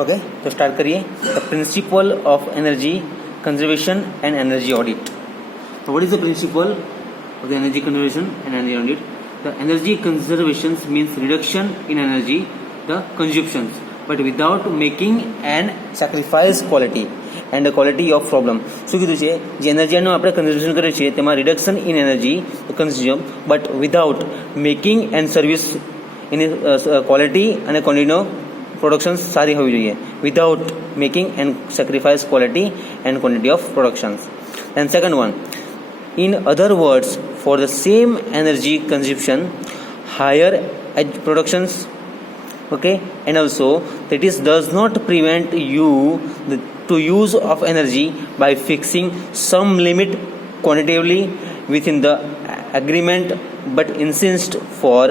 ओके, तो स्टार्ट करिए. The principle of energy conservation and energy audit. So what is the principle of the energy conservation and energy audit? The energy conservation means reduction in energy, the consumptions, but without making and sacrifice quality and the quality of problem. શું કીધું છે? જે એનર્જીનું આપણે કન્ઝર્વેશન કરીએ છીએ તેમાં reduction in energy consume but without making and service એની ક્વોલિટી અને ક્વોન્ટિટીનો પ્રોડક્શન સારી હોવી જોઈએ. Without making and sacrifice quality and quantity of productions. And second one, in other words, for the same energy consumption, higher productions, okay, and also that is does not prevent you to use of energy by fixing some limit quantitatively within the agreement, but insist for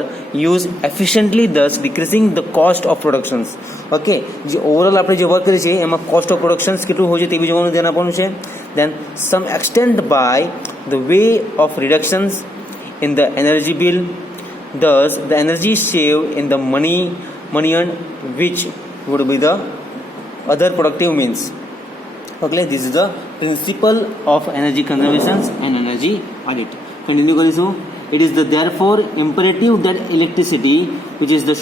use efficiently, thus decreasing the cost of productions. Okay, જે ઓવરઓલ આપણે જે વર્ક કરીએ છીએ એમાં cost of productions કેટલું હોય છે તે બી જોવાનું ધ્યાન આપવાનું છે. Then some extent by the way of reductions in the energy bill, thus the energy saved in the money earned, which would be the other productive means. Okay, this is the principle of energy conservation and energy audit. Continue કરીશું. It is the therefore imperative that electricity, which is the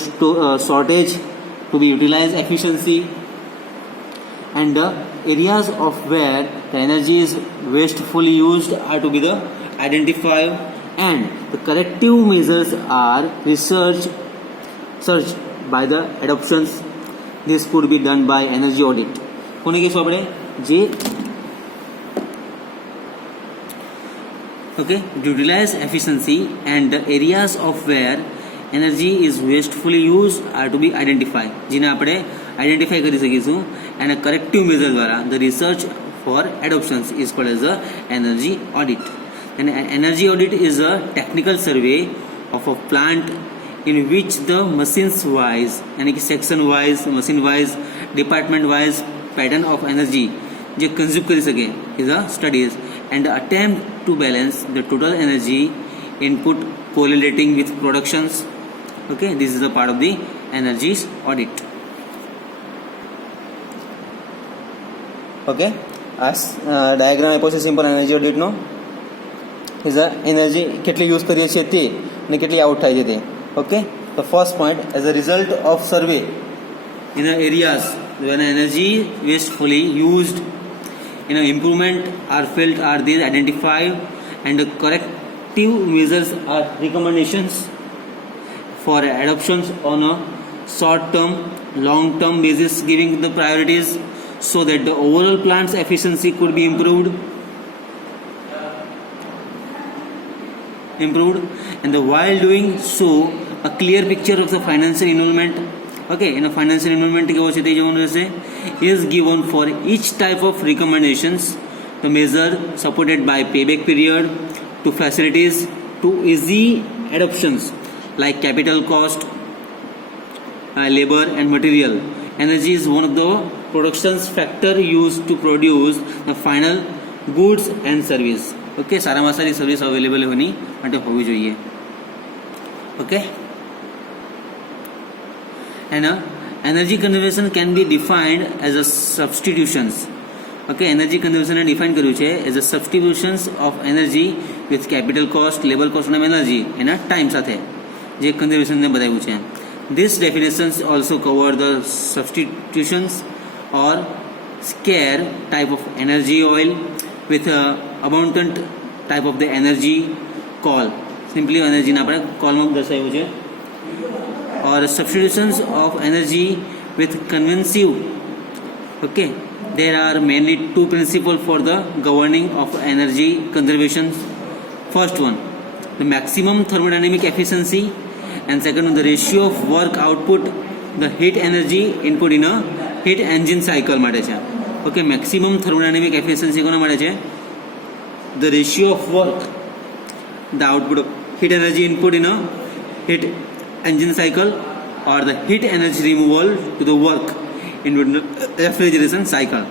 shortage, to be utilized efficiency, and the areas of where the energy is wastefully used are to be the identified, and the corrective measures are researched by the adoptions. This could be done by energy audit. કોને કહીશું આપણે? જે okay, utilize efficiency and the areas of where energy is wastefully used are to be identified. જેને આપણે આઈડેન્ટિફાઈ કરી શકીશું અને corrective measure દ્વારા the research for adoptions is called as a energy audit. And energy audit is a technical survey of a plant in which the machines wise यानी कि section wise, machine wise, department wise pattern of energy જે consume કરી શકે is a studies and the attempt to balance the total energy input correlating with productions. Okay, this is a part of the energy audit. Okay, as diagram આપ્યો છે simple energy ઓડિટનો. Is a energy કેટલી use કરીએ છીએ તે અને કેટલી out થાય છે તે. Okay, the first point, as a result of survey in the areas when energy wastefully used, improvement are felt are these identified, and the corrective measures are recommendations for adoptions on a short term, long term basis, giving the priorities so that the overall plant's efficiency could be improved, and while doing so a clear picture of the financial involvement. Okay, financial involvement કેવો છે તે જોવાનું રહેશે. is given for each type of recommendations, the measure supported by payback period to facilities to easy adoptions like capital cost, labor and material. Energy is one of the productions factor used to produce the final goods and service. Okay, સારામાં સારી service available હોની માટે હોવી જોઈએ. Okay, and energy conservation can be defined as a substitutions. Okay, energy conservation ને ડિફાઇન કર્યું છે as a substitutions of energy with capital cost, labor cost and energy એના ટાઈમ સાથે જે conservation ને બતાવ્યું છે. These definitions also cover the substitutions or scarce type of energy oil with abundant type of the energy coal. Simply energy ને આપણે કોલમાં દર્શાવ્યું છે. Or substitutions of energy with conventional. Okay, there are mainly two principles for the governing of energy conservation. First one, the maximum thermodynamic efficiency, and second one, the ratio of work output, the heat energy input in a heat engine cycle માટે છે. Okay, maximum thermodynamic efficiency કોના માટે છે? The ratio of work, the output of heat energy input in a heat engine cycle, or the heat energy removal to the work in refrigeration cycle.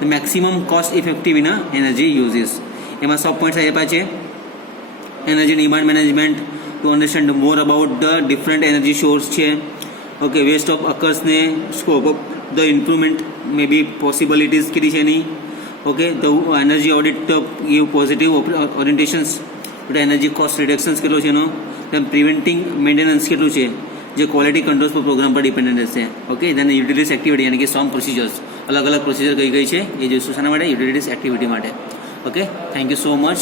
The maximum cost effective in a energy uses. એમાં સબ points આપ્યા છે. Energy demand management to understand more about the different energy source છે. Okay, waste of અકર્સને scope of the improvement may be possibilities કેટલી છે એની. Okay, the energy audit give positive orientations but energy cost reductions કેટલો છે એનો. Then preventing maintenance કેટલું છે જે ક્વોલિટી કંટ્રોલ્સ પર પ્રોગ્રામ પર ડિપેન્ડન્ટ રહેશે. ઓકે, દેન યુટિલિટીઝ એક્ટિવિટી યાની કે SOM પ્રોસિજર્સ, અલગ અલગ પ્રોસિજર કઈ કઈ છે એ જોઈશું શાના માટે, યુટિલિટીઝ એક્ટિવિટી માટે. Okay, thank you so much.